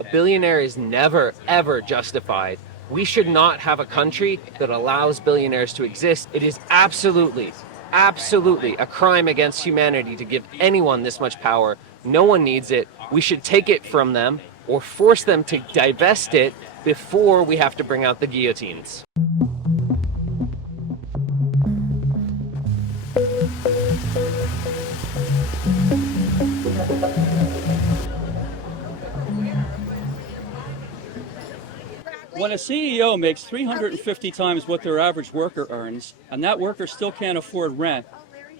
A billionaire is never, ever justified. We should not have a country that allows billionaires to exist. It is absolutely, absolutely a crime against humanity to give anyone this much power. No one needs it. We should take it from them or force them to divest it before we have to bring out the guillotines. When a CEO makes 350 times what their average worker earns, and that worker still can't afford rent,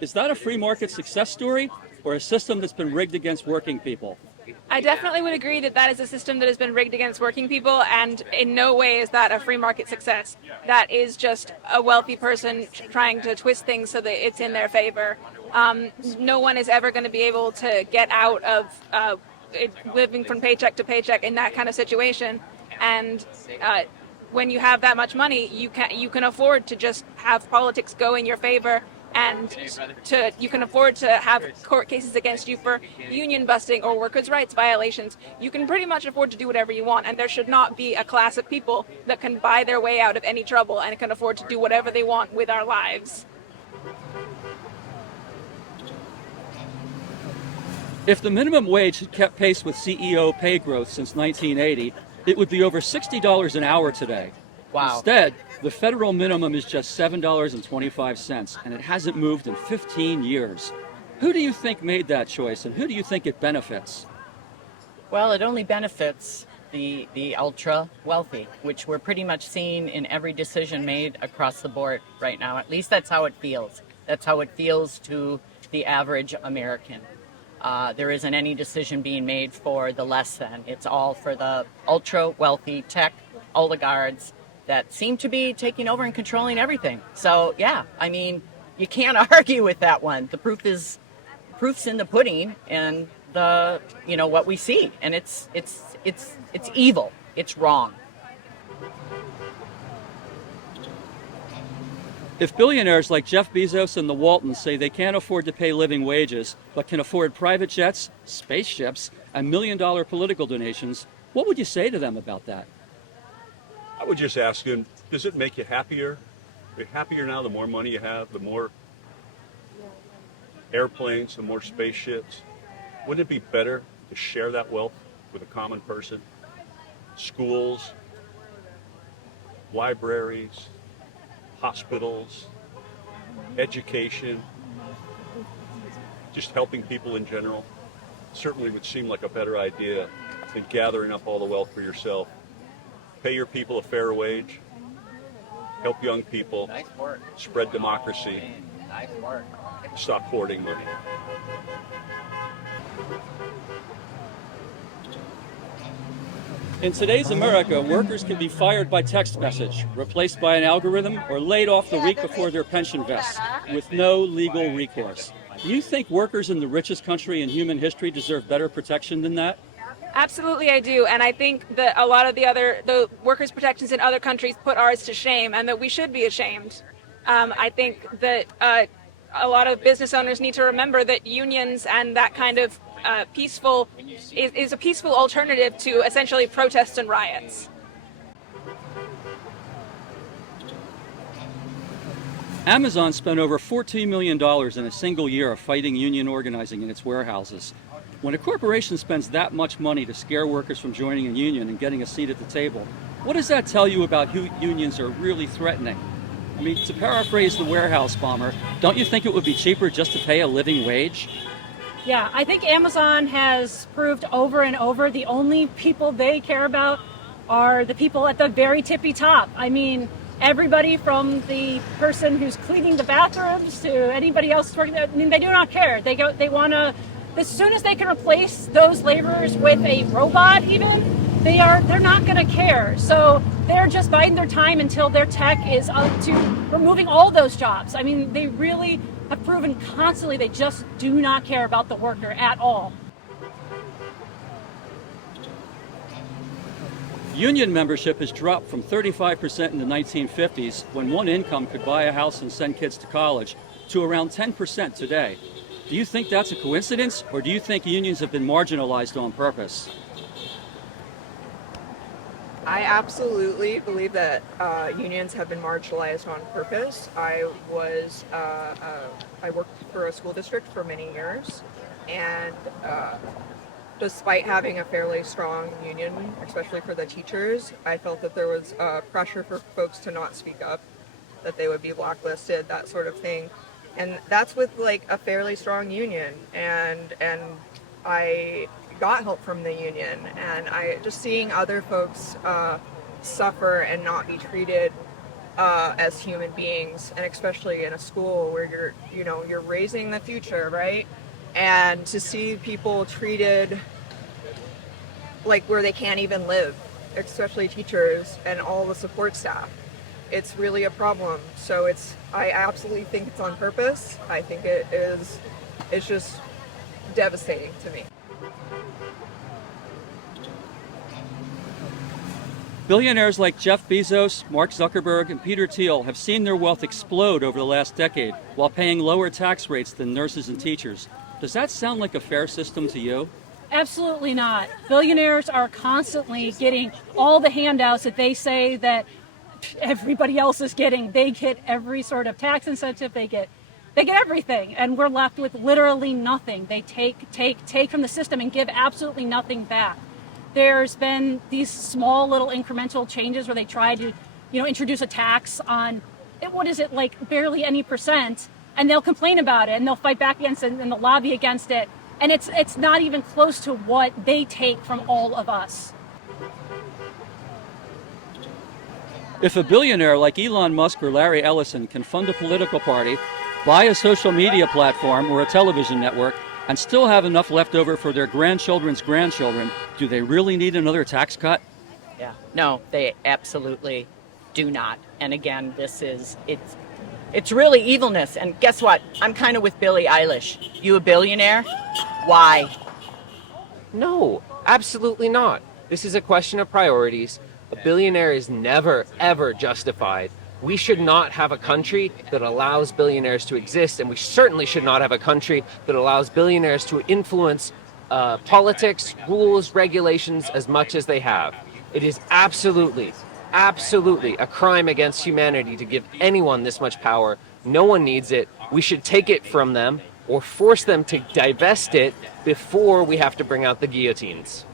is that a free market success story or a system that's been rigged against working people? I definitely would agree that that is a system that has been rigged against working people, and in no way is that a free market success. That is just a wealthy person trying to twist things so that it's in their favor. No one is ever going to be able to get out of living from paycheck to paycheck in that kind of situation. And when you have that much money, you can afford to just have politics go in your favor, and you can afford to have court cases against you for union busting or workers' rights violations. You can pretty much afford to do whatever you want, and there should not be a class of people that can buy their way out of any trouble and can afford to do whatever they want with our lives. If the minimum wage had kept pace with CEO pay growth since 1980, it would be over $60 an hour today. Wow. Instead, the federal minimum is just $7.25, and it hasn't moved in 15 years. Who do you think made that choice, and who do you think it benefits? Well, it only benefits the ultra wealthy, which we're pretty much seeing in every decision made across the board right now. At least that's how it feels. That's how it feels to the average American. There isn't any decision being made for the less than. It's all for the ultra wealthy tech oligarchs that seem to be taking over and controlling everything. So yeah, I mean, you can't argue with that one. The proof's in the pudding, and what we see, and it's evil. It's wrong. If billionaires like Jeff Bezos and the Waltons say they can't afford to pay living wages, but can afford private jets, spaceships, and million-dollar political donations, what would you say to them about that? I would just ask them, does it make you happier? Are you happier now the more money you have, the more airplanes, the more spaceships? Wouldn't it be better to share that wealth with a common person? Schools, libraries, hospitals, education, just helping people in general certainly would seem like a better idea than gathering up all the wealth for yourself. Pay your people a fair wage, help young people, spread democracy, stop hoarding money. In today's America, workers can be fired by text message, replaced by an algorithm, or laid off the week before their pension vests, with no legal recourse. Do you think workers in the richest country in human history deserve better protection than that? Absolutely, I do, and I think that a lot of the workers' protections in other countries put ours to shame, and that we should be ashamed. I think that a lot of business owners need to remember that unions and that kind of peaceful is a peaceful alternative to essentially protests and riots. Amazon spent over $14 million in a single year fighting union organizing in its warehouses. When a corporation spends that much money to scare workers from joining a union and getting a seat at the table, what does that tell you about who unions are really threatening? I mean, to paraphrase the warehouse bomber, don't you think it would be cheaper just to pay a living wage? Yeah, I think Amazon has proved over and over the only people they care about are the people at the very tippy top. I mean, everybody from the person who's cleaning the bathrooms to anybody else working there, I mean, they do not care. They want to, as soon as they can replace those laborers with a robot even, they're not going to care. So they're just biding their time until their tech is up to removing all those jobs. I mean, they really have proven constantly they just do not care about the worker at all. Union membership has dropped from 35% in the 1950s, when one income could buy a house and send kids to college, to around 10% today. Do you think that's a coincidence, or do you think unions have been marginalized on purpose? I absolutely believe that unions have been marginalized on purpose. I worked for a school district for many years, and despite having a fairly strong union, especially for the teachers, I felt that there was pressure for folks to not speak up, that they would be blacklisted, that sort of thing. And that's with like a fairly strong union, and I got help from the union, and I just seeing other folks suffer and not be treated as human beings, and especially in a school where you're raising the future, right? And to see people treated like where they can't even live, especially teachers and all the support staff, it's really a problem. So I absolutely think it's on purpose. I think it's just devastating to me. Billionaires like Jeff Bezos, Mark Zuckerberg, and Peter Thiel have seen their wealth explode over the last decade while paying lower tax rates than nurses and teachers. Does that sound like a fair system to you? Absolutely not. Billionaires are constantly getting all the handouts that they say that everybody else is getting. They get every sort of tax incentive. They get everything, and we're left with literally nothing. They take from the system and give absolutely nothing back. There's been these small little incremental changes where they try to, introduce a tax on, like barely any percent, and they'll complain about it and they'll fight back against it and they'll lobby against it. And it's not even close to what they take from all of us. If a billionaire like Elon Musk or Larry Ellison can fund a political party, buy a social media platform or a television network, and still have enough left over for their grandchildren's grandchildren, do they really need another tax cut? Yeah. No, they absolutely do not. And again, it's really evilness. And guess what? I'm kind of with Billie Eilish. You a billionaire? Why? No, absolutely not. This is a question of priorities. A billionaire is never, ever justified. We should not have a country that allows billionaires to exist, and we certainly should not have a country that allows billionaires to influence politics, rules, regulations as much as they have. It is absolutely a crime against humanity to give anyone this much power. No one needs it. We should take it from them or force them to divest it before we have to bring out the guillotines.